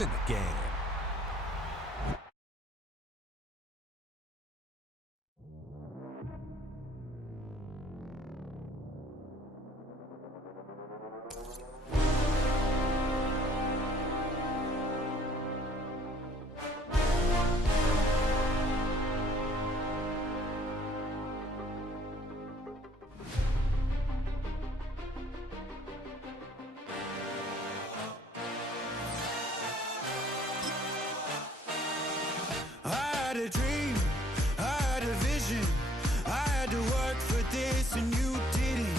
in the game. I had a dream, I had a vision, I had to work for this and you didn't.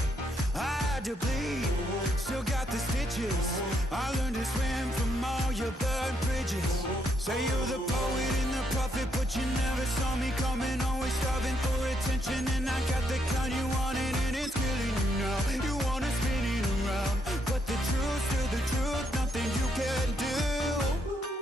I had to bleed, still got the stitches. I learned to swim from all your burnt bridges. Say you're the poet and the prophet, but you never saw me coming. Always starving for attention, and I got the kind you wanted, and it's killing you now. You wanna spin it around, but the truth's still the truth, nothing you can do.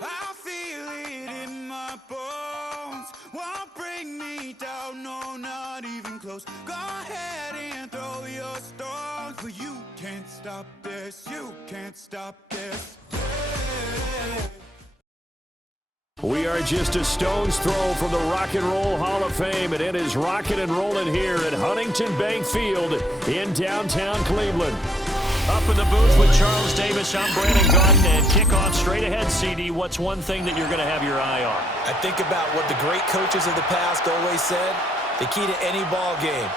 I feel it in my bones, won't bring me down, no, not even close. Go ahead and throw your stones, but you can't stop this, you can't stop this. Yeah. We are just a stone's throw from the Rock and Roll Hall of Fame, and it is rocking and rolling here at Huntington Bank Field in downtown Cleveland. Up in the booth with Charles Davis, I'm Brandon Gaudin, and kickoff straight ahead, CD. What's one thing that you're going to have your eye on? I think about what the great coaches of the past always said. The key to any ball game.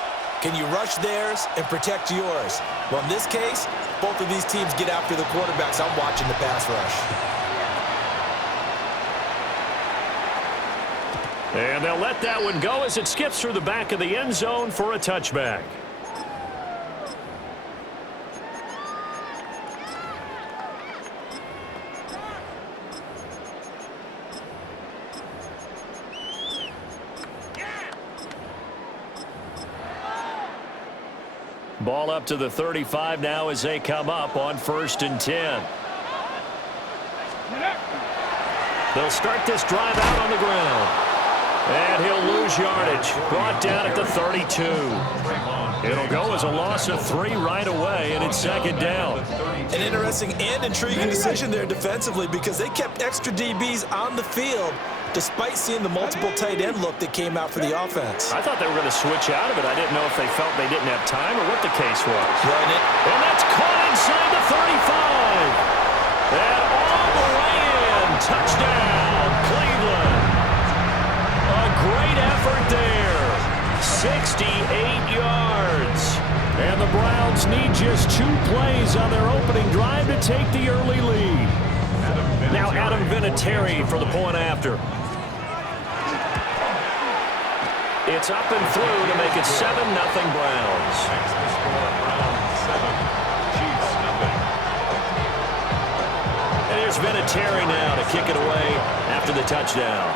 Can you rush theirs and protect yours? Well, in this case, both of these teams get after the quarterbacks. I'm watching the pass rush. And they'll let that one go as it skips through the back of the end zone for a touchback. Ball up to the 35 now as they come up on 1st and 10. They'll start this drive out on the ground. And he'll lose yardage. Brought down at the 32. It'll go as a loss of 3 right away, and it's 2nd down. An interesting and intriguing decision there defensively because they kept extra DBs on the field despite seeing the multiple tight end look that came out for the offense. I thought they were going to switch out of it. I didn't know if they felt they didn't have time or what the case was. And that's caught inside the 35. And all the way in. Touchdown, Cleveland. A great effort there. 68 yards. And the Browns need just 2 plays on their opening drive to take the early lead. Now Adam Vinatieri for the point after. It's up and through to make it 7-0 Browns. And here's Vinatieri now to kick it away after the touchdown.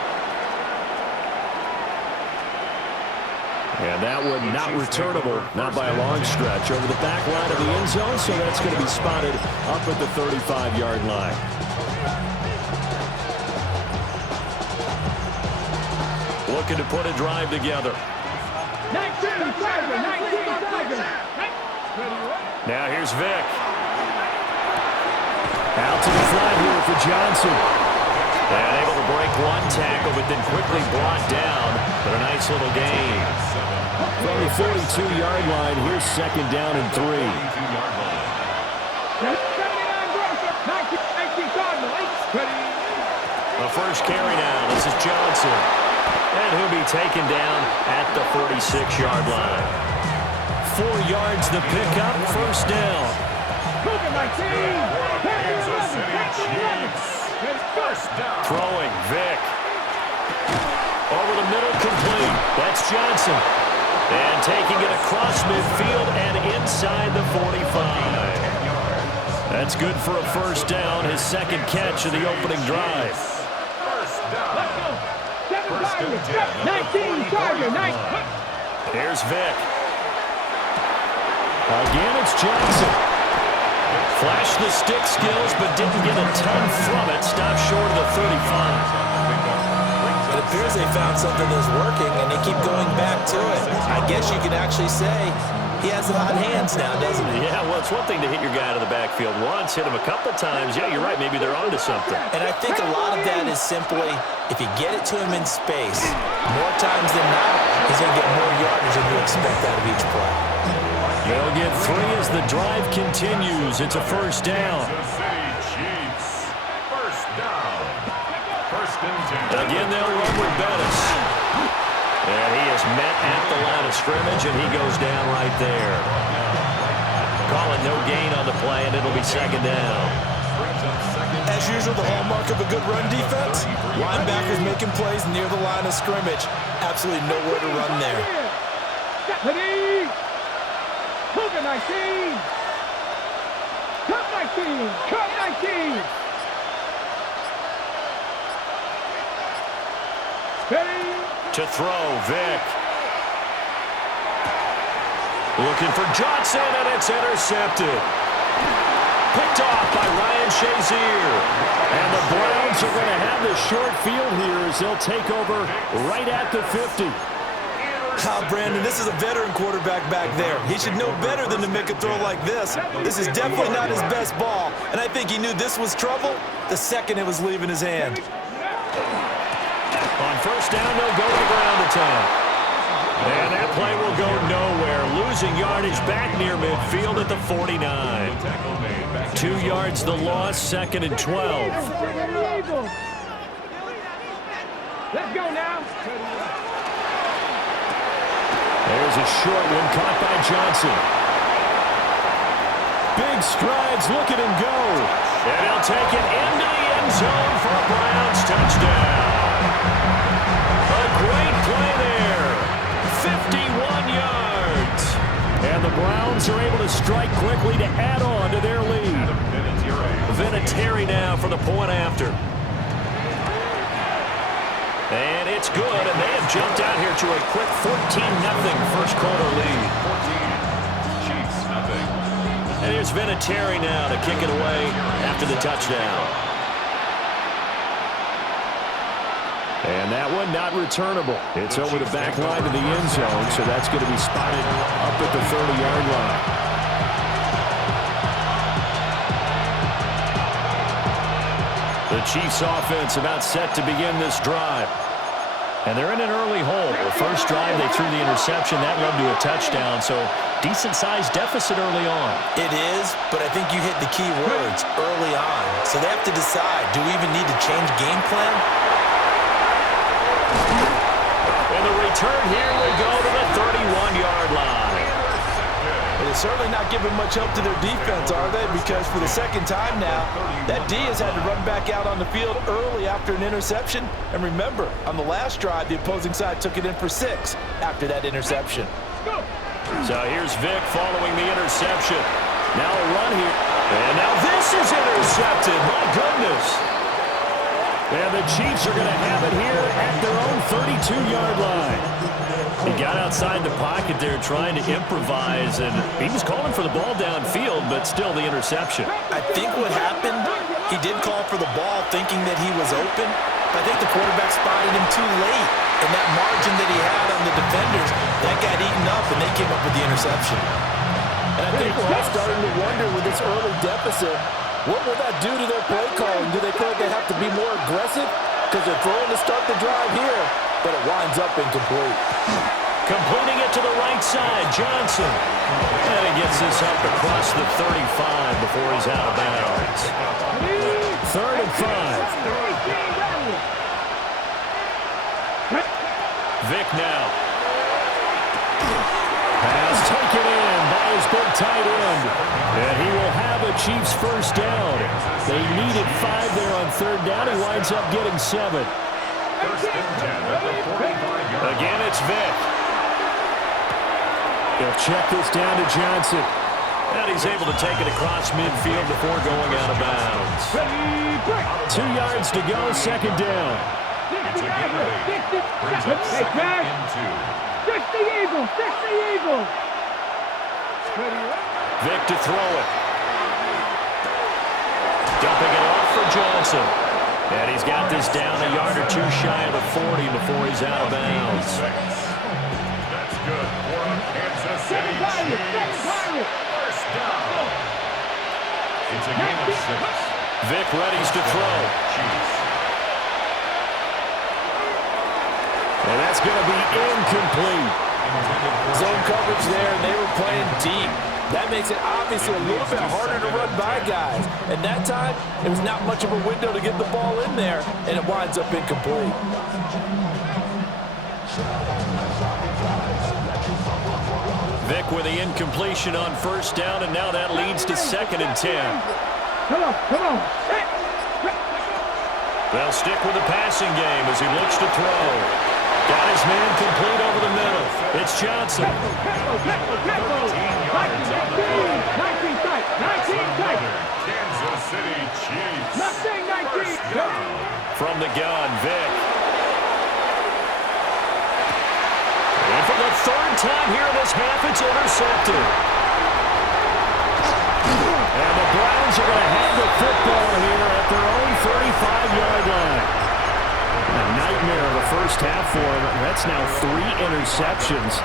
And that one not returnable, not by a long stretch, over the back line of the end zone, so that's going to be spotted up at the 35-yard line. Looking to put a drive together. 19 Tiger. Now here's Vic. Out to the flat here for Johnson. And able to break one tackle, but then quickly brought down. But a nice little gain. From the 42-yard line, here's 2nd down and 3. The first carry now. This is Johnson. And he'll be taken down at the 46-yard line. 4 yards the pickup, 1st down. Throwing, Vic. Over the middle, complete. That's Johnson. And taking it across midfield and inside the 45. That's good for a 1st down, his 2nd catch of the opening drive. 19 Tiger. Here's Vic. Again, it's Johnson. Flashed the stick skills, but didn't get a ton from it. Stopped short of the 35. It appears they found something that's working, and they keep going back to it. I guess you could actually say he has the hot hands now, doesn't he? Yeah, well, it's one thing to hit your guy out of the backfield once, hit him a couple times. Yeah, you're right. Maybe they're onto something. And I think a lot of that is simply, if you get it to him in space, more times than not, he's going to get more yardage than you expect out of each play. They'll get 3 as the drive continues. It's a first down. Again, they'll run with Bettis. And he is met at the line of scrimmage, and he goes down right there. Call it no gain on the play, and it'll be second down. As usual, the hallmark of a good run defense, linebackers making plays near the line of scrimmage. Absolutely nowhere to run there. Deputy! Cougar 19! Cut 19! Cut 19! Ready? To throw, Vick. Looking for Johnson, and it's intercepted. Picked off by Ryan Shazier. And the Browns are going to have the short field here as they'll take over right at the 50. Brandon, this is a veteran quarterback back there. He should know better than to make a throw like this. This is definitely not his best ball, and I think he knew this was trouble the second it was leaving his hand. On first down, they'll go to the ground attack. And that play will go nowhere. Losing yardage back near midfield at the 49. 2 yards the loss, 2nd and 12. Let's go now. There's a short one caught by Johnson. Big strides, look at him go. And he'll take it into the end zone for a Browns touchdown. A great play there. 51 yards. And the Browns are able to strike quickly to add on to their lead. Vinatieri now for the point after. And it's good, and they have jumped out here to a quick 14-0 first quarter lead. 14, Chiefs, nothing. And here's Vinatieri now to kick it away after the touchdown. And that one not returnable. It's over the back line to the end zone, so that's going to be spotted up at the 30-yard line. The Chiefs offense about set to begin this drive. And they're in an early hole. The first drive, they threw the interception. That led to a touchdown, so decent-sized deficit early on. It is, but I think you hit the key words, early on. So they have to decide, do we even need to change game plan? And the return here will go to the 31-yard line. They're certainly not giving much help to their defense, are they? Because for the second time now, that D has had to run back out on the field early after an interception. And remember, on the last drive, the opposing side took it in for 6 after that interception. So here's Vick following the interception. Now a run here. And now this is intercepted. My goodness. And the Chiefs are going to have it here at their own 32-yard line. He got outside the pocket there trying to improvise, and he was calling for the ball downfield, but still the interception. I think what happened, he did call for the ball thinking that he was open, but I think the quarterback spotted him too late, and that margin that he had on the defenders, that got eaten up, and they came up with the interception. And I think we're all starting to wonder with this early deficit, what will that do to their play calling? Do they feel like they have to be more aggressive? Because they're throwing to start the drive here, but it winds up incomplete. Completing it to the right side, Johnson. And he gets this up across the 35 before he's out of bounds. 3rd and 5. Vick now. Pass taken in by his big tight end. And he will have a Chiefs first down. They needed 5 there on 3rd down. He winds up getting 7. Again, it's Vick. He'll check this down to Johnson. And he's able to take it across midfield before going out of bounds. 2 yards to go, 2nd down. Fix the Eagle! Fix the Eagle! Vick to throw it. Dumping it off for Johnson. And he's got this down a yard or 2 shy of the 40 before he's out of bounds. That's good for Kansas City. First down. It's a game of 6. Vic readies to throw. And that's going to be incomplete. Zone coverage there, and they were playing deep. That makes it obviously a little bit harder to run by guys. And that time, it was not much of a window to get the ball in there, and it winds up incomplete. Vic with the incompletion on first down, and now that leads to 2nd and 10. Come on. They'll stick with the passing game as he looks to throw. Got his man complete over the middle. It's Johnson. 19 tight. Kansas City Chiefs. Nothing, 19. From the gun, Vic. And for the 3rd time here in this half, it's intercepted. And the Browns are going to have the football here at their own 35-yard line. A nightmare of a first half for him. That's now 3 interceptions.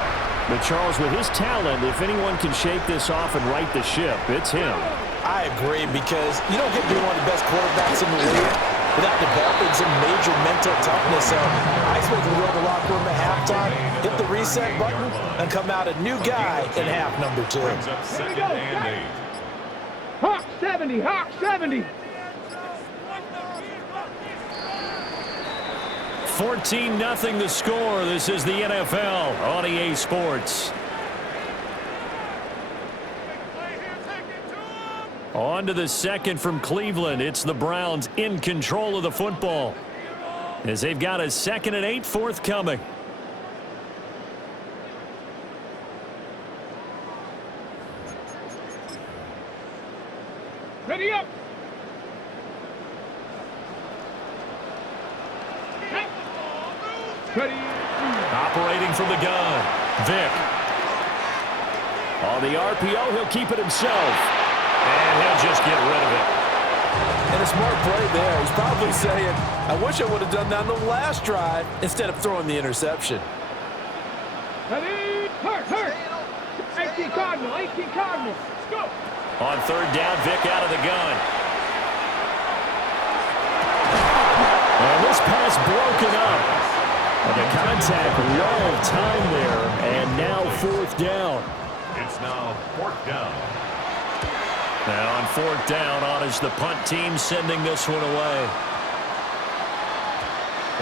But Charles, with his talent, if anyone can shake this off and right the ship, it's him. I agree, because you don't get to be one of the best quarterbacks in the league without developing some major mental toughness. So I expect him to go to the locker room at halftime, hit the reset button, and come out a new guy in half number 2. Brings up 2nd and 8. Hawk 70. 14-0 the score. This is the NFL on EA Sports. On to the second from Cleveland. It's the Browns in control of the football as they've got a 2nd and 8 forthcoming. Ready up. Ready. Operating from the gun, Vic. On the RPO, he'll keep it himself. And he'll just get rid of it. And a smart play there. He's probably saying, I wish I would have done that on the last drive instead of throwing the interception. Ready. Hurt. 18 Cardinal. Let's go. On 3rd down, Vic out of the gun. And this pass broken up. And the contact, well time there, and now 4th down. It's now 4th down. Now on 4th down, on is the punt team sending this one away.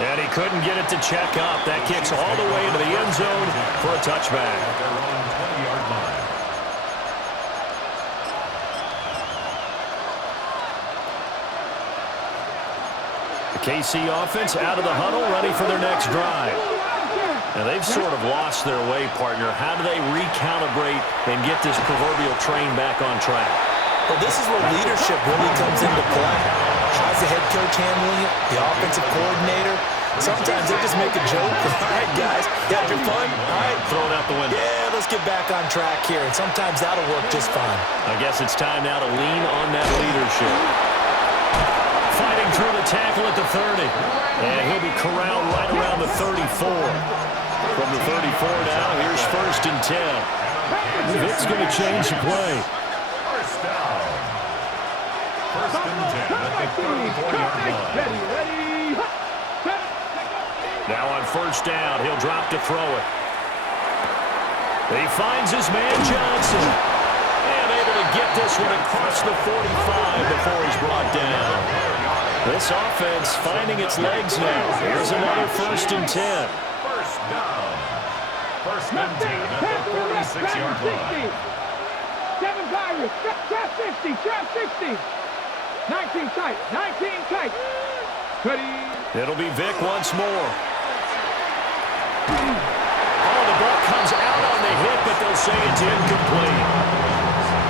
And he couldn't get it to check up. That kicks all the way into the end zone for a touchback. At their own 20-yard line. KC offense out of the huddle, ready for their next drive. Now they've sort of lost their way, partner. How do they recalibrate and get this proverbial train back on track? Well, this is where leadership really comes into play. How's the head coach handling it? The offensive coordinator? Sometimes they just make a joke. All right, guys, got your fun? All right. Throw it out the window. Yeah, let's get back on track here. And sometimes that'll work just fine. I guess it's time now to lean on that leadership. Fighting through the tackle at the 30. And he'll be corralled right around the 34. From the 34 now, here's 1st and 10. Vic's going to change the play. First down. 1st and 10 at the 34-yard line. Ready. Now on 1st down, he'll drop to throw it. He finds his man Johnson. And able to get this one across the 45 before he's brought down. This offense finding its legs now. Here's another 1st and 10. First down. 1st and 10 at the 46-yard line. 7 Pirates. Trap 60. 19 tight. Ready. It'll be Vic once more. Oh, the ball comes out on the hit, but they'll say it's incomplete.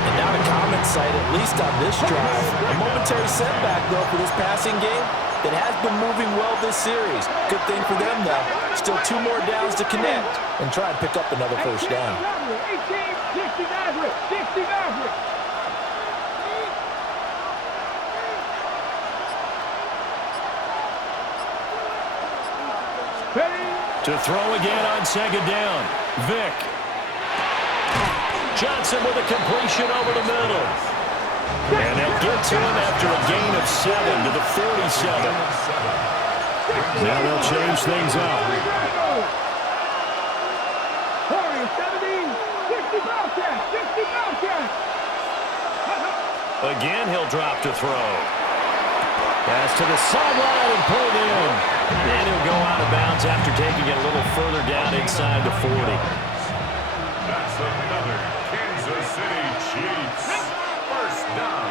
And now to comment site, at least on this drive. A momentary setback, though, for this passing game that has been moving well this series. Good thing for them, though. Still 2 more downs to connect and try and pick up another 1st down. 60 Maverick. To throw again on 2nd down. Vic. Johnson with a completion over the middle. And they'll get to him after a gain of 7 to the 47. Now they'll change things up. 60 Bobcats, 60 Bobcats. Again, he'll drop to throw. Pass to the sideline and pulled in. And he'll go out of bounds after taking it a little further down inside the 40. That's another Kansas City Chiefs. First down.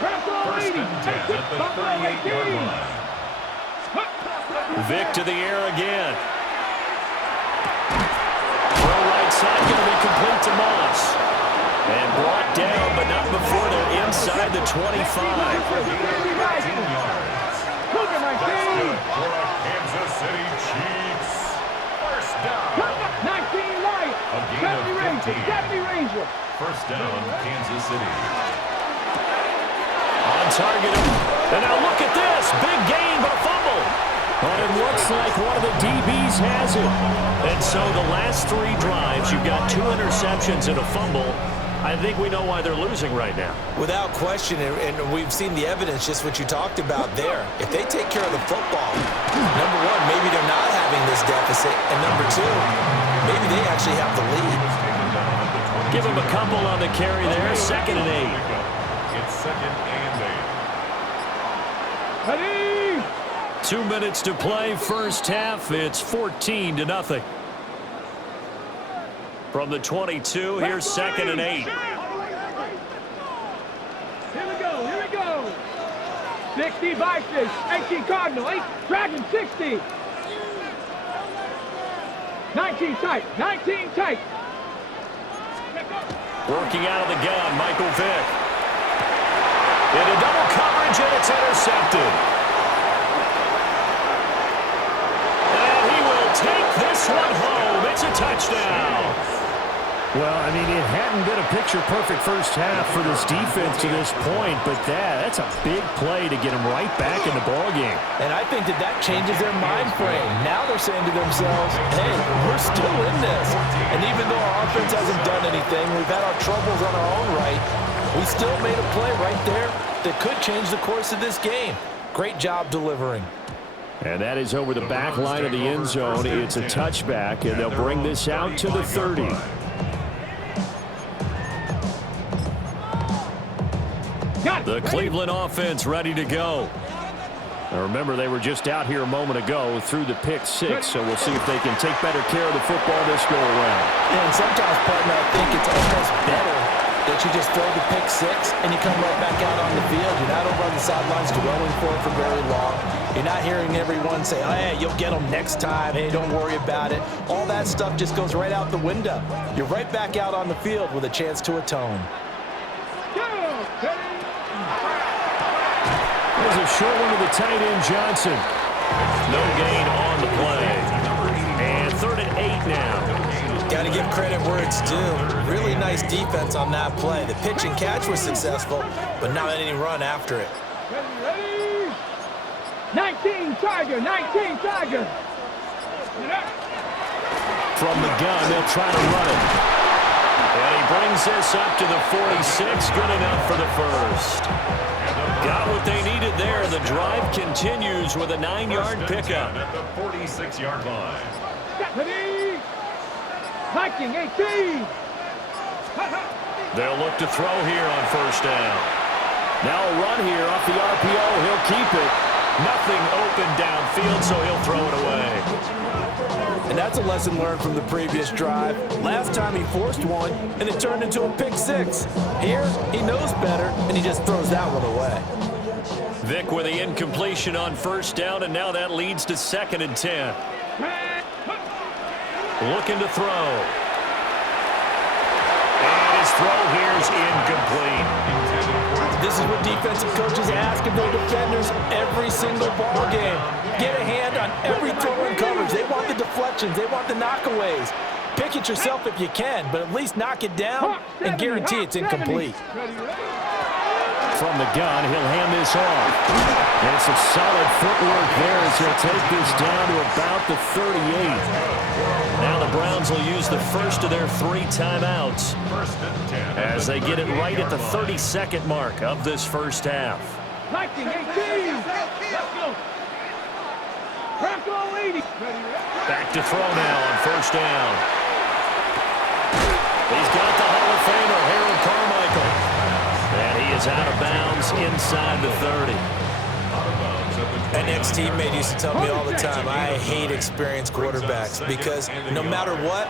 First and 10 at the 38-yard line. Vic to the air again. Throw right side, going to be complete to Moss. And brought down, but not before they're inside the 25. 19 yards. That's good for a Kansas City Chiefs. First down. 19 Lions. A gain of 15. 70 Ranger. First down, Kansas City. On target. And now look at this. Big gain, but a fumble. But it looks like one of the DBs has it. And so the last 3 drives, you've got 2 interceptions and a fumble. I think we know why they're losing right now. Without question, and we've seen the evidence, just what you talked about there. If they take care of the football, number one, maybe they're not having this deficit. And number two, maybe they actually have the lead. Give them a couple on the carry there. 2nd and 8. It's 2nd and 8. Ready. 2 minutes to play, first half. It's 14-0. From the 22, here's 2nd and 8. Here we go. 60 Vikings, 18 Cardinal, 8 Dragon 60. 19 tight, 19 tight. Working out of the gun, Michael Vick. Into double coverage, and it's intercepted. And he will take this one home. It's a touchdown. Well, I mean, it hadn't been a picture-perfect first half for this defense to this point, but that's a big play to get them right back in the ballgame. And I think that changes their mind frame. Now they're saying to themselves, hey, we're still in this. And even though our offense hasn't done anything, we've had our troubles on our own right, we still made a play right there that could change the course of this game. Great job delivering. And that is over the back line of the end zone. It's a touchback, and they'll bring this out to the 30. The Cleveland offense ready to go. Now remember, they were just out here a moment ago through the pick 6, so we'll see if they can take better care of the football this go around. And sometimes, partner, I think it's almost better that you just throw the pick 6 and you come right back out on the field. You're not over on the sidelines dwelling for it for very long. You're not hearing everyone say, oh, hey, you'll get them next time. Hey, don't worry about it. All that stuff just goes right out the window. You're right back out on the field with a chance to atone. There's a short one to the tight end, Johnson. No gain on the play. And 3rd and 8 now. Got to give credit where it's due. Really nice defense on that play. The pitch and catch was successful, but not any run after it. Ready. 19 Tiger, 19 Tiger. From the gun, they'll try to run it. And he brings this up to the 46. Good enough for the first. Got what they needed there. The drive continues with a 9-yard pickup. At the 46-yard line. Ready. Viking 18. They'll look to throw here on first down. Now a run here off the RPO. He'll keep it. Nothing open downfield, so he'll throw it away. And that's a lesson learned from the previous drive. Last time he forced one, and it turned into a pick 6. Here, he knows better, and he just throws that one away. Vic with the incompletion on first down, and now that leads to 2nd and 10. Looking to throw. And his throw here is incomplete. This is what defensive coaches ask of their defenders every single ball game. Get a hand on every throw and coverage. They want the deflections. They want the knockaways. Pick it yourself if you can, but at least knock it down and guarantee it's incomplete. from the gun. He'll hand this off. And it's some solid footwork there as he'll take this down to about the 38. Now the Browns will use the first of their 3 timeouts as they get it right at the 32nd mark of this first half. 19, 18. Let's go. Bronco 80. Back to throw now on first down. He's got the Hall of Famer, Harold Carmichael. And he is out of bounds inside the 30. An ex-teammate used to tell me all the time, I hate experienced quarterbacks because no matter what,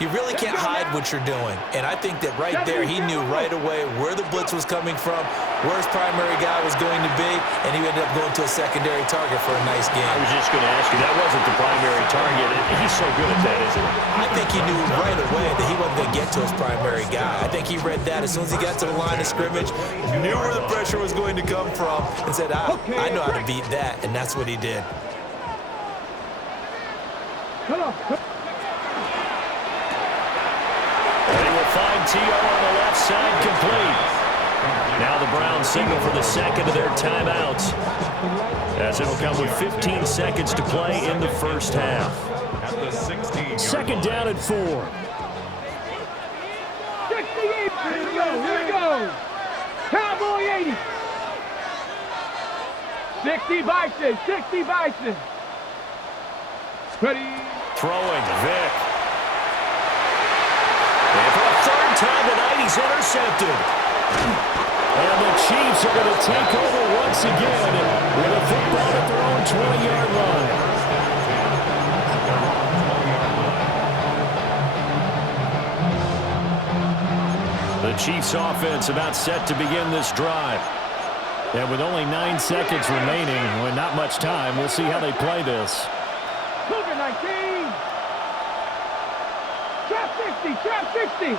you really can't hide what you're doing. And I think that right there, he knew right away where the blitz was coming from, where his primary guy was going to be, and he ended up going to a secondary target for a nice game. I was just going to ask you, that wasn't the primary target. He's so good at that, isn't he? I think he knew right away that he wasn't going to get to his primary guy. I think he read that as soon as he got to the line of scrimmage, knew where the pressure was going to come from, and said, I know how to beat that, and that's what he did. Come on. They will find T.O. on the left side complete. Now the Browns signal for the second of their timeouts as it'll come with 15 seconds to play in the first half. Second down at 4. 68. Here we go. Cowboy 80. 60 Bison. 60 Bison. Ready. Throwing, Vic. And for the third time tonight, he's intercepted. And the Chiefs are going to take over once again with a football at their own 20-yard line. The Chiefs offense about set to begin this drive. And with only 9 seconds remaining, with not much time, we'll see how they play this. Cougar 19. Trap 60. Trap 60.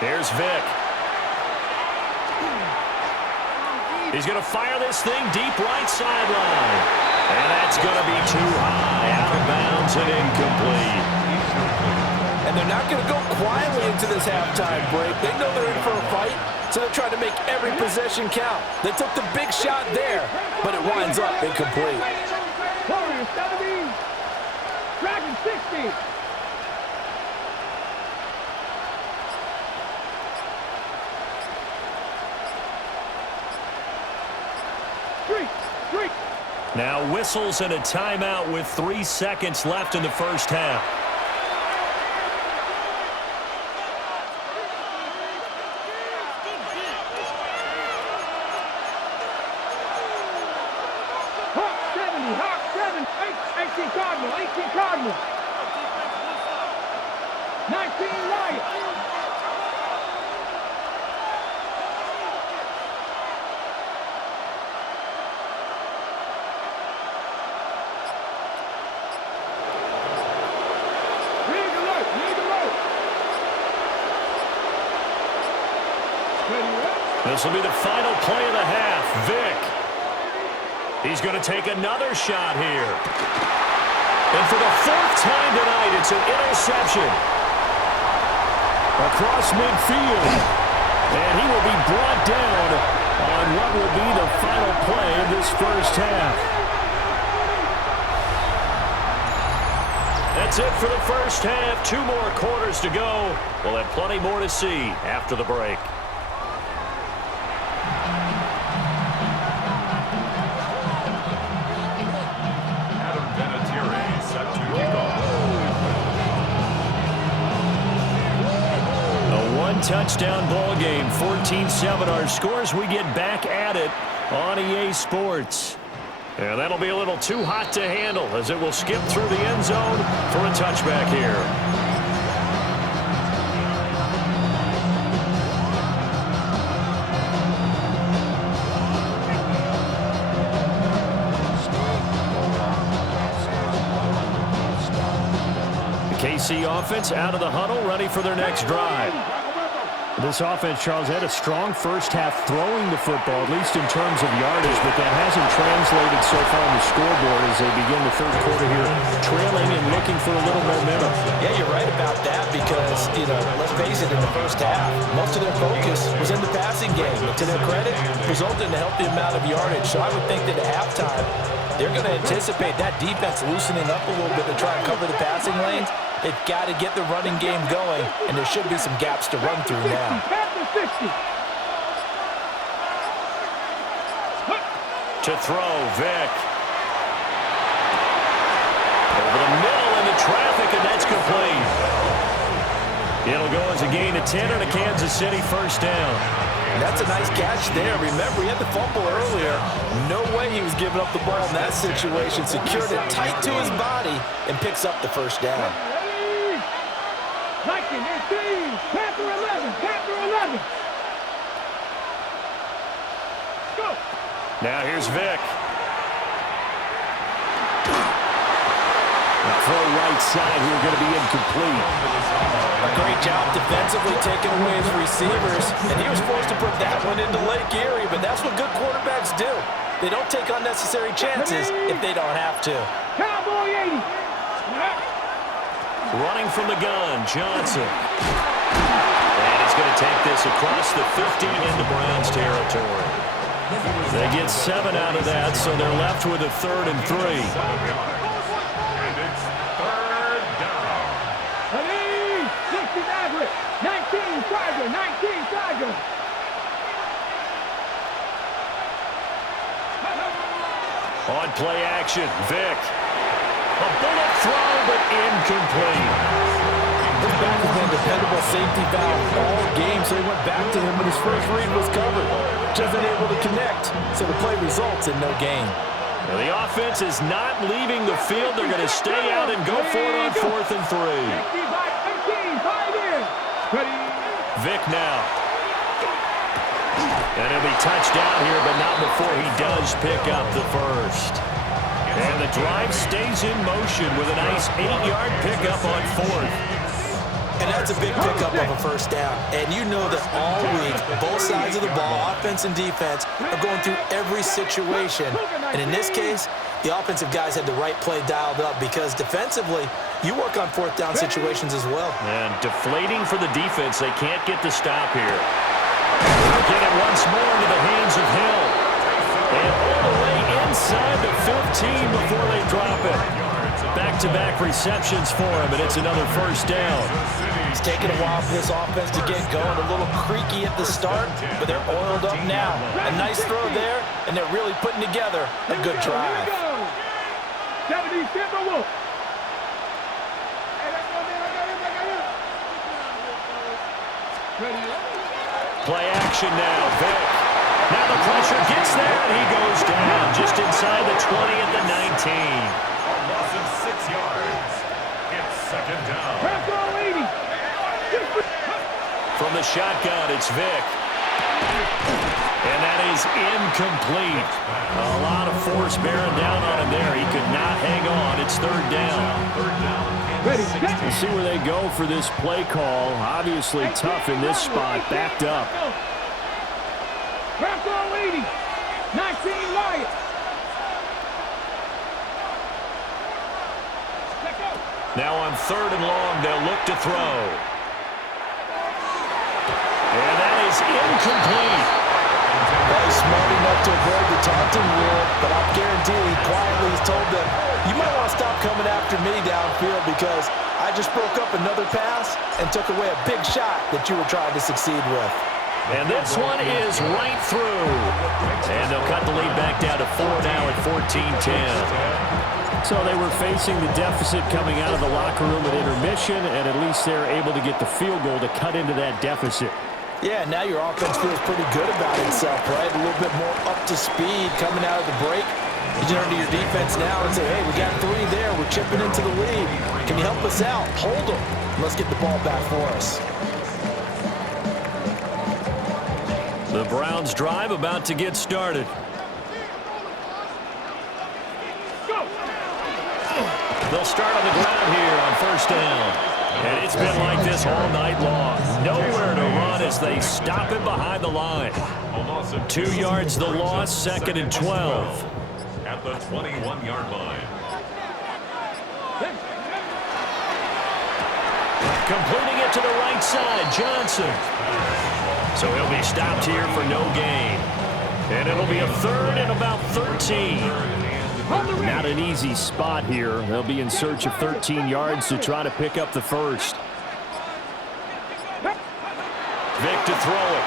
Here's Vic. He's going to fire this thing deep right sideline. And that's going to be too high, out of bounds and incomplete. And they're not going to go quietly into this halftime break. They know they're in for a fight, so they're trying to make every possession count. They took the big shot there, but it winds up incomplete. Warrior 70. Dragon 60. Now whistles and a timeout with 3 seconds left in the first half. Hawk 70. Hawk 7. 18 Cardinal. 18 Cardinal. 19 Lions. This will be the final play of the half. Vic. He's going to take another shot here. And for the 4th time tonight, it's an interception. Across midfield. And he will be brought down on what will be the final play of this first half. That's it for the first half. 2 more quarters to go. We'll have plenty more to see after the break. Touchdown ball game, 14-7 our scores. We get back at it on EA Sports. And that'll be a little too hot to handle as it will skip through the end zone for a touchback here. The KC offense out of the huddle, ready for their next drive. This offense, Charles, had a strong first half throwing the football, at least in terms of yardage, but that hasn't translated so far on the scoreboard as they begin the third quarter here, trailing and looking for a little more momentum. Yeah, you're right about that because, let's face it, in the first half, most of their focus was in the passing game. And to their credit, resulted in a healthy amount of yardage. So I would think that at halftime, they're going to anticipate that defense loosening up a little bit to try and cover the passing lanes. They've got to get the running game going, and there should be some gaps to run through now. To throw, Vick. Over the middle into traffic, and that's complete. It'll go as a gain of 10 on a Kansas City first down. And that's a nice catch there. Remember, he had the fumble earlier. No way he was giving up the ball in that situation. Secured it tight to his body and picks up the first down. Panther 11. Go. Now here's Vick. The throw right side here going to be incomplete. A great job defensively taking away his receivers, and he was forced to put that one into Lake Erie, but that's what good quarterbacks do. They don't take unnecessary chances if they don't have to. Cowboy 80. Running from the gun, Johnson. And he's going to take this across the 15 into Browns territory. They get 7 out of that, so they're left with a 3rd and 3. And it's 3rd down. 60 Maverick. 19 Tiger. On play action, Vick. A bullet throw, but incomplete. His back has been a dependable safety valve all game, so he went back to him when his first read was covered. Just unable to connect, so the play results in no gain. Now the offense is not leaving the field. They're going to stay out and go for it on 4th and 3. Vick now. And he'll be touched down here, but not before he does pick up the first. And the drive stays in motion with a nice 8-yard pickup on 4th. And that's a big pickup of a first down. And you know that all week, both sides of the ball, offense and defense, are going through every situation. And in this case, the offensive guys had the right play dialed up because defensively, you work on 4th down situations as well. And deflating for the defense. They can't get the stop here. They'll get it once more into the hands of Hill. And all the way inside the 15 before they drop it. Back-to-back receptions for him, and it's another first down. It's taken a while for this offense to get going. A little creaky at the start, but they're oiled up now. A nice throw there, and they're really putting together a good drive. 70 Timberwolf. Play action now, Vick. Now the pressure gets there, and he goes down just inside the 20 at the 19. A loss of 6 yards. It's 2nd down. From the shotgun, it's Vick. And that is incomplete. A lot of force bearing down on him there. He could not hang on. It's 3rd down. We'll see where they go for this play call. Obviously tough in this spot. Backed up. Bronco 80. 19 Lions. Now on 3rd and long, they'll look to throw. And that is incomplete. Well, he's smart enough to avoid the taunting rule, but I guarantee he quietly has told them, you might want to stop coming after me downfield because I just broke up another pass and took away a big shot that you were trying to succeed with. And this one is right through. And they'll cut the lead back down to 4 now at 14-10. So they were facing the deficit coming out of the locker room at intermission, and at least they're able to get the field goal to cut into that deficit. Yeah, now your offense feels pretty good about itself, right? A little bit more up to speed coming out of the break. You turn to your defense now and say, hey, we got 3 there. We're chipping into the lead. Can you help us out? Hold them. Let's get the ball back for us. The Browns drive about to get started. They'll start on the ground here on 1st down. And it's been like this all night long. Nowhere to run as they stop him behind the line. 2 yards the loss, 2nd and 12. At the 21-yard line. Completing it to the right side, Johnson. So he'll be stopped here for no gain. And it'll be a third and about 13. Not an easy spot here. They'll be in search of 13 yards to try to pick up the first. Vic to throw it.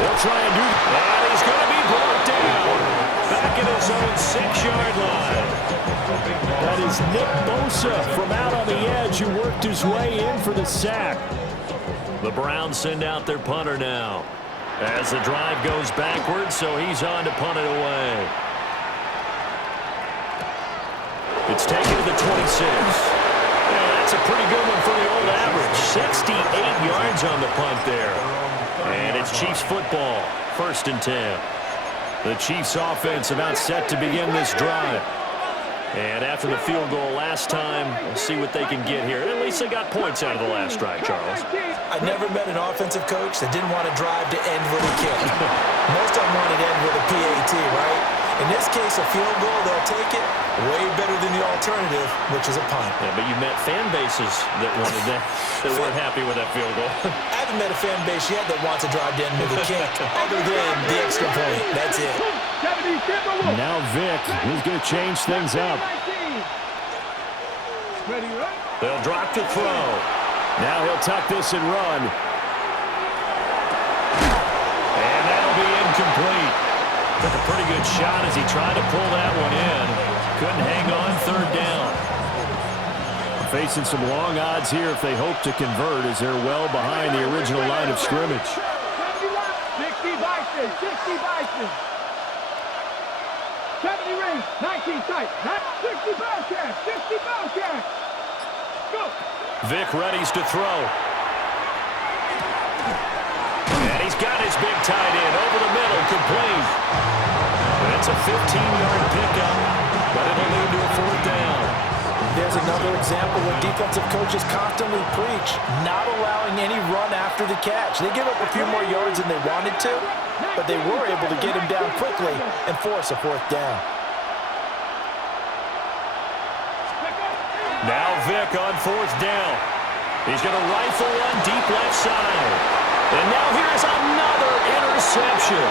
They'll try and do that. And he's going to be brought down. Back at his own 6-yard line. That is Nick Bosa from out on the edge who worked his way in for the sack. The Browns send out their punter now. As the drive goes backwards, so he's on to punt it away. It's taken to the 26. Yeah, that's a pretty good one for the old average. 68 yards on the punt there. And it's Chiefs football, 1st and 10. The Chiefs offense about set to begin this drive. And after the field goal last time, we'll see what they can get here. At least they got points out of the last drive, Charles. I never met an offensive coach that didn't want to drive to end with a kick. Most of them wanted to end with a PAT, right? In this case, a field goal, they'll take it. Way better than the alternative, which is a punt. Yeah, but you met fan bases that wanted that, that weren't happy with that field goal. I haven't met a fan base yet that wants to drive to end with a kick, other than the extra point. That's it. Now Vic, he's going to change things up. They'll drop to throw. Now he'll tuck this and run. And that'll be incomplete. Took a pretty good shot as he tried to pull that one in. Couldn't hang on, 3rd down. Facing some long odds here if they hope to convert as they're well behind the original line of scrimmage. 60 Bison, 60 Bison. 70 rings, 19 tight, 60 Bobcats, 60 Bobcats. Go. Vic readies to throw. And he's got his big tight end over the middle, complete. That's a 15-yard pickup, but it'll lead to a 4th down. There's another example where defensive coaches constantly preach, not allowing any run after the catch. They give up a few more yards than they wanted to, but they were able to get him down quickly and force a 4th down. Now Vic on 4th down. He's going to rifle one deep left side. And now here's another interception.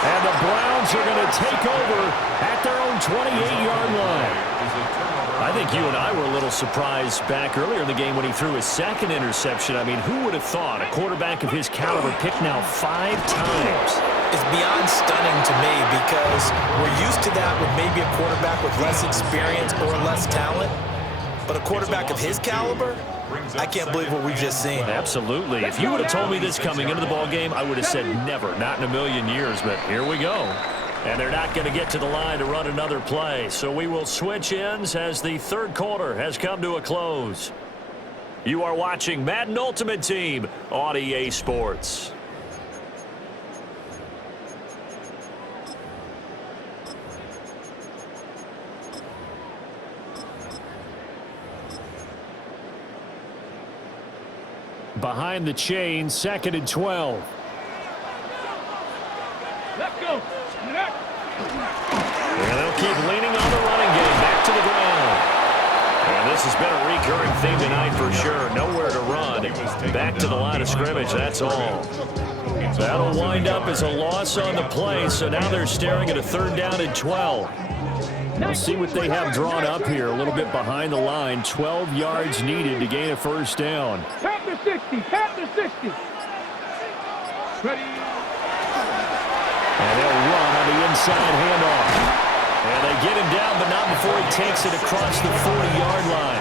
And the Browns are going to take over at their own 28-yard line. I think you and I were a little surprised back earlier in the game when he threw his 2nd interception. I mean, who would have thought a quarterback of his caliber picked now 5 times? It's beyond stunning to me because we're used to that with maybe a quarterback with less experience or less talent. But a quarterback of his caliber, I can't believe what we've just seen. Absolutely. If you would have told me this coming into the ballgame, I would have said never, not in a million years. But here we go. And they're not going to get to the line to run another play. So we will switch ends as the 3rd quarter has come to a close. You are watching Madden Ultimate Team on EA Sports. Behind the chain, 2nd and 12. Let's go. And they'll keep leaning on the running game. Back to the ground. And this has been a recurring theme tonight for sure. Nowhere to run. Back to the line of scrimmage, that's all. That'll wind up as a loss on the play, so now they're staring at a 3rd down and 12. We'll see what they have drawn up here. A little bit behind the line. 12 yards needed to gain a 1st down. Panther 60, Panther 60. Ready. And they'll run on the inside handoff. And they get him down, but not before he takes it across the 40-yard line.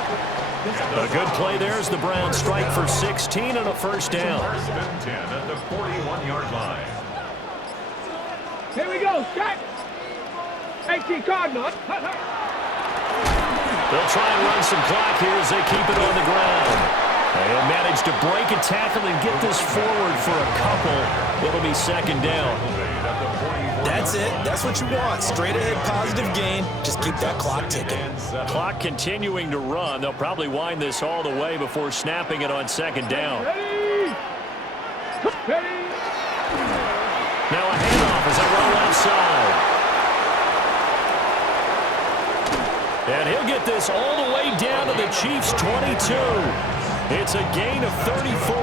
A good play there as the Browns strike for 16 and a 1st down. 1st and 10 at the 41-yard line. Here we go, Jack. 18 Cardinals. They'll try and run some clock here as they keep it on the ground. They'll manage to break a tackle and get this forward for a couple. It'll be 2nd down. That's it. That's what you want. Straight ahead, positive gain. Just keep that clock ticking. Clock continuing to run. They'll probably wind this all the way before snapping it on 2nd down. Ready. Ready. Now a handoff as they run left side. And he'll get this all the way down to the Chiefs' 22. It's a gain of 34.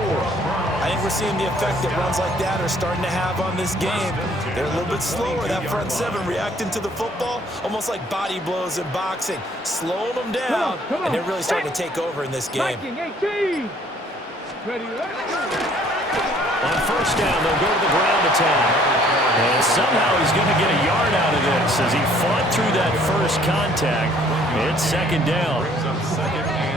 I think we're seeing the effect that runs like that are starting to have on this game. They're a little bit slower. That front seven reacting to the football, almost like body blows in boxing. Slowing them down, and they're really starting to take over in this game. 18. Ready. On first down, they'll go to the ground attack. And somehow he's going to get a yard out of this as he fought through that first contact. It's second down.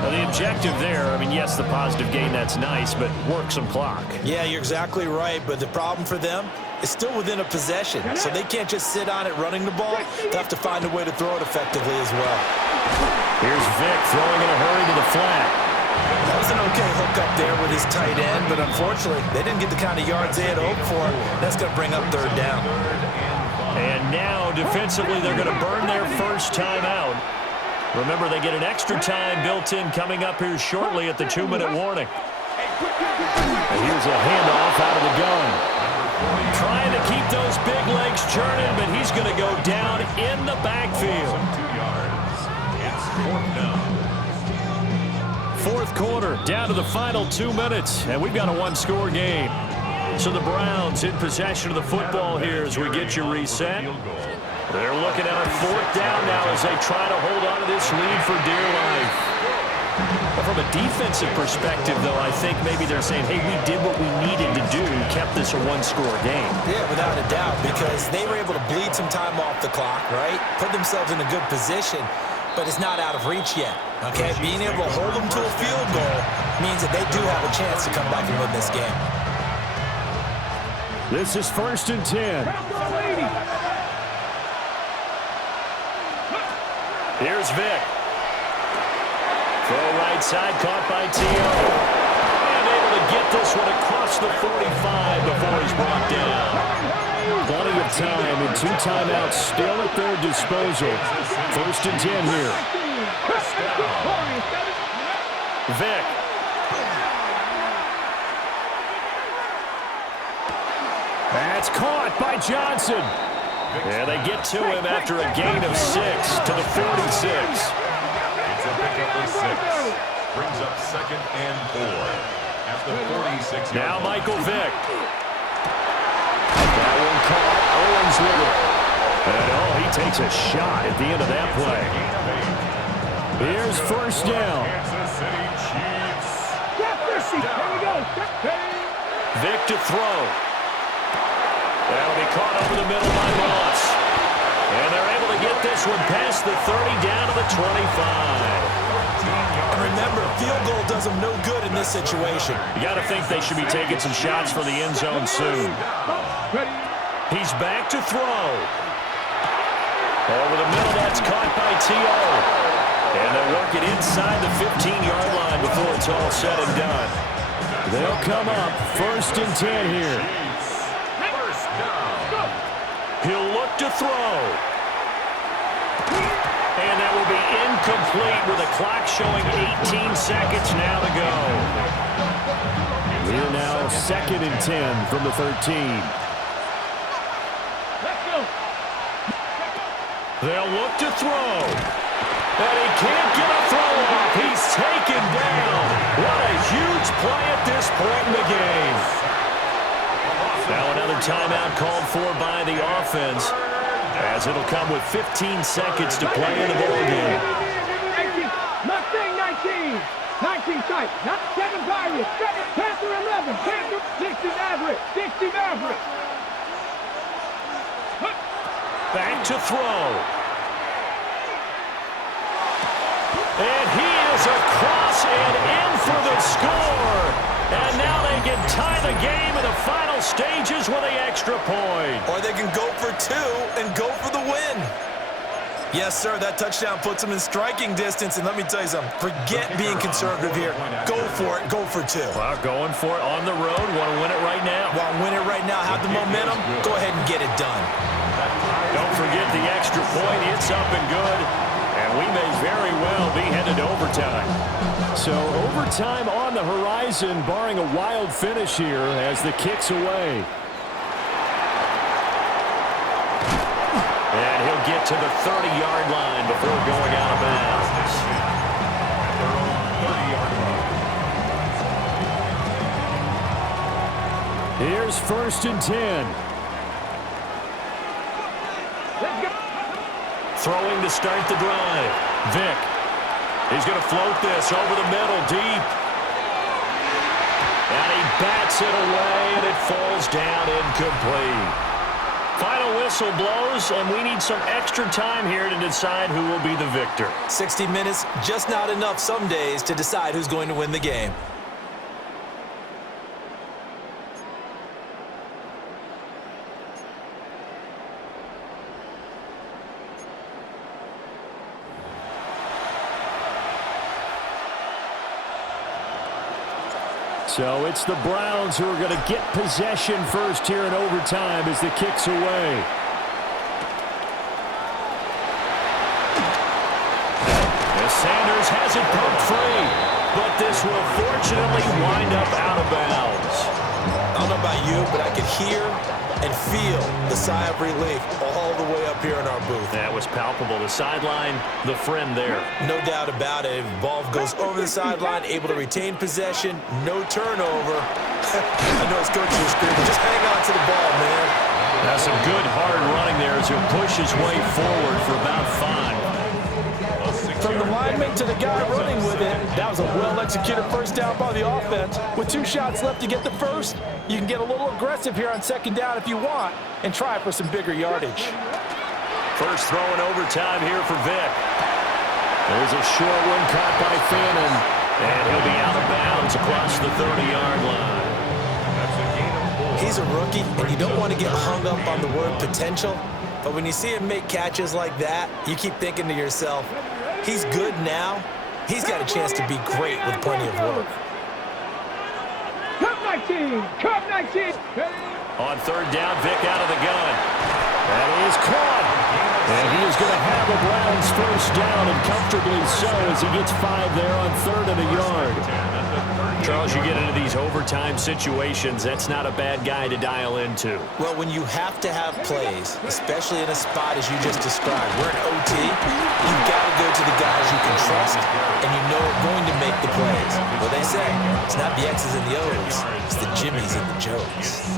Now, the objective there, I mean, yes, the positive gain, that's nice, but work some clock. Yeah, you're exactly right, but the problem for them is still within a possession, so they can't just sit on it running the ball. They have to find a way to throw it effectively as well. Here's Vic throwing in a hurry to the flat. That was an okay hook up there with his tight end, but unfortunately, they didn't get the kind of yards they had hoped for. That's going to bring up third down. And now, defensively, they're going to burn their first time out. Remember, they get an extra time built in coming up here shortly at the 2-minute warning. And here's a handoff out of the gun. Trying to keep those big legs churning, but he's going to go down in the backfield. 2 yards. It's fourth down. Fourth quarter, down to the final 2 minutes, and we've got a one-score game. So the Browns in possession of the football here as we get you reset. They're looking at a fourth down now as they try to hold on to this lead for dear life. But from a defensive perspective, though, I think maybe they're saying, hey, we did what we needed to do, kept this a one-score game. Yeah, without a doubt, because they were able to bleed some time off the clock, right? Put themselves in a good position, but it's not out of reach yet, okay? Being able to hold them to a field goal means that they do have a chance to come back and win this game. This is 1st and 10. Here's Vic. Throw right side, caught by T.O. And able to get this one across the 45 before he's brought down. Plenty of time and 2 timeouts still at their disposal. 1st and 10 here. Vic. That's caught by Johnson. And they get to him after a gain of 6 to the 46. It's a pickup of 6. Brings up 2nd and 4 at the 46. Now Michael Vick. That one caught. Owens with it. And oh, he takes a shot at the end of that play. Here's first down. Kansas City Chiefs. Here we go. Vick to throw. That'll be caught over the middle by Moss. And they're able to get this one past the 30 down to the 25. And remember, field goal does them no good in this situation. You got to think they should be taking some shots for the end zone soon. He's back to throw. Over the middle, that's caught by T.O. And they'll work it inside the 15-yard line before it's all said and done. They'll come up 1st and 10 here. He'll look to throw. And that will be incomplete with a clock showing 18 seconds now to go. We're now 2nd and 10 from the 13. They'll look to throw. And he can't get a throw off. He's taken down. What a huge play at this point in the game. Now another timeout called for by the offense, as it'll come with 15 seconds to play in the ball game. 19. 19 tight. Not 7 Pirates. Panther 11. Panther 60 Maverick. 60 Maverick. Back to throw. And he is across and in for the score. And now they can tie the game in the final stages with the extra point. Or they can go for 2 and go for the win. Yes, sir, that touchdown puts them in striking distance. And let me tell you something, forget being conservative here. Go for it, go for 2. Well, going for it on the road. Want to win it right now. Want to win it right now, have the momentum, go ahead and get it done. Don't forget the extra point. It's up and good. And we may very well be headed to overtime. So overtime on the horizon, barring a wild finish here as the kick's away. And he'll get to the 30-yard line before going out of bounds. Here's 1st and 10. Let's go. Throwing to start the drive. Vick. He's going to float this over the middle, deep. And he bats it away, and it falls down incomplete. Final whistle blows, and we need some extra time here to decide who will be the victor. 60 minutes, just not enough some days to decide who's going to win the game. So it's the Browns who are going to get possession first here in overtime as the kick's away. As Sanders has it poked free, but this will fortunately wind up out of bounds. I don't know about you, but I could hear and feel the sigh of relief all the way up here in our booth. That was palpable. The sideline, the friend there. No doubt about it. If the ball goes over the sideline, able to retain possession, no turnover. I know his coach is screaming, just hang on to the ball, man. That's some good hard running there as he'll push his way forward for about 5. From the lineman to the guy running with it, that was a well-executed first down by the offense. With 2 shots left to get the first, you can get a little aggressive here on 2nd down if you want and try for some bigger yardage. First throw in overtime here for Vick. There's a short one caught by Fannin, and he'll be out of bounds across the 30-yard line. He's a rookie, and you don't want to get hung up on the word potential, but when you see him make catches like that, you keep thinking to yourself, he's good now. He's got a chance to be great with plenty of work. Cup 19. Cup 19. On 3rd down, Vick out of the gun. That is caught. And he is going to have a Browns first down, and comfortably so as he gets 5 there on 3rd and a yard. Charles, you get into these overtime situations, that's not a bad guy to dial into. Well, when you have to have plays, especially in a spot as you just described, we're in OT, you've got to go to the guys you can trust and you know are going to make the plays. Well, they say it's not the X's and the O's, it's the Jimmies and the Joes.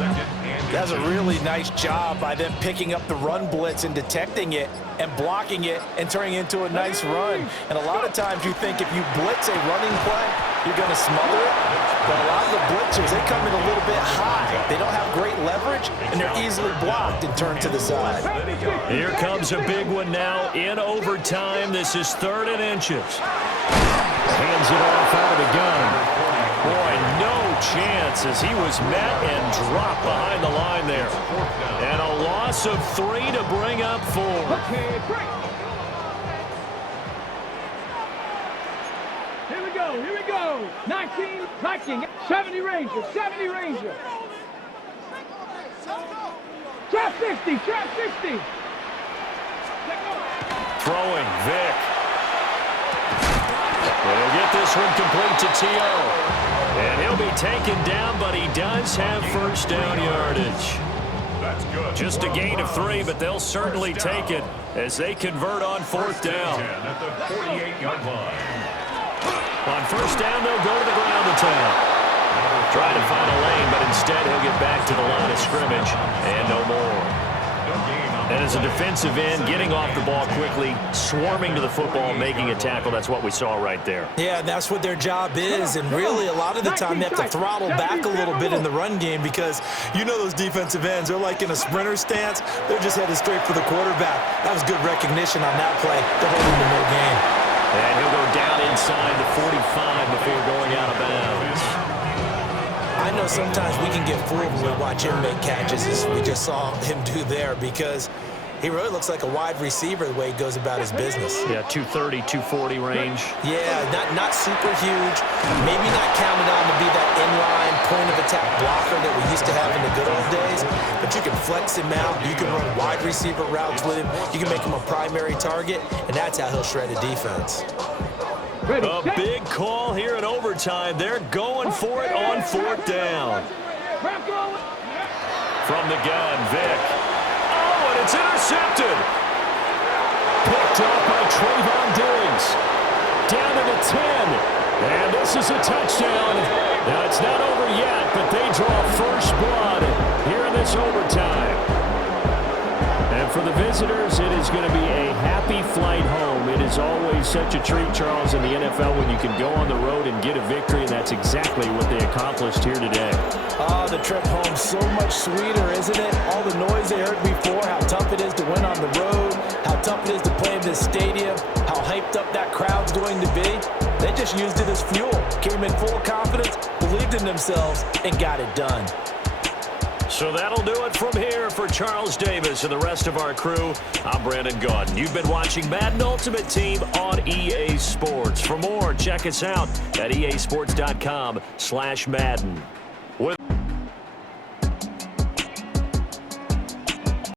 That's a really nice job by them picking up the run blitz and detecting it and blocking it and turning it into a nice run. And a lot of times you think if you blitz a running play, you're going to smother it. But a lot of the blitzers, they come in a little bit high. They don't have great leverage, and they're easily blocked and turned to the side. Here comes a big one now in overtime. This is 3rd and inches. Hands it off out of the gun. Boy, no chance as he was met and dropped behind the line there. And a loss of 3 to bring up 4. Okay, break. Here we go. 19, Viking, 70 Ranger, 70 Ranger. Trap 60, trap 60. Throwing, Vick. He'll get this one complete to T.O. And he'll be taken down, but he does have first down yardage. That's good. Just a gain of 3, but they'll certainly take it as they convert on 4th down. At the 48-yard line. On 1st down, they'll go to the ground attack. Trying to find a lane, but instead he'll get back to the line of scrimmage and no more. And as a defensive end, getting off the ball quickly, swarming to the football, making a tackle, that's what we saw right there. Yeah, that's what their job is, and really a lot of the time they have to throttle back a little bit in the run game because you know those defensive ends, they're like in a sprinter stance. They're just headed straight for the quarterback. That was good recognition on that play to hold him to no gain. And he'll go down inside the 45 before going out of bounds. I know sometimes we can get fooled when we watch him make catches as we just saw him do there because he really looks like a wide receiver the way he goes about his business. Yeah, 230, 240 range. Yeah, not super huge. Maybe not counted on to be that inline point-of-attack blocker that we used to have in the good old days, but you can flex him out. You can run wide receiver routes with him. You can make him a primary target, and that's how he'll shred a defense. A big call here in overtime. They're going for it on 4th down. From the gun, Vick. Oh, and it's intercepted. Picked up by Trayvon Diggs. Down to the 10. And this is a touchdown. Now, it's not over yet, but they draw first blood. visitors, it is going to be a happy flight home. It is always such a treat, Charles, in the NFL when you can go on the road and get a victory, and that's exactly what they accomplished here today. Oh, the trip home so much sweeter, isn't it? All the noise they heard before, how tough it is to win on the road, how tough it is to play in this stadium, how hyped up that crowd's going to be. They just used it as fuel, came in full confidence, believed in themselves, and got it done. So that'll do it from here for Charles Davis and the rest of our crew. I'm Brandon Gaudin. You've been watching Madden Ultimate Team on EA Sports. For more, check us out at easports.com/Madden.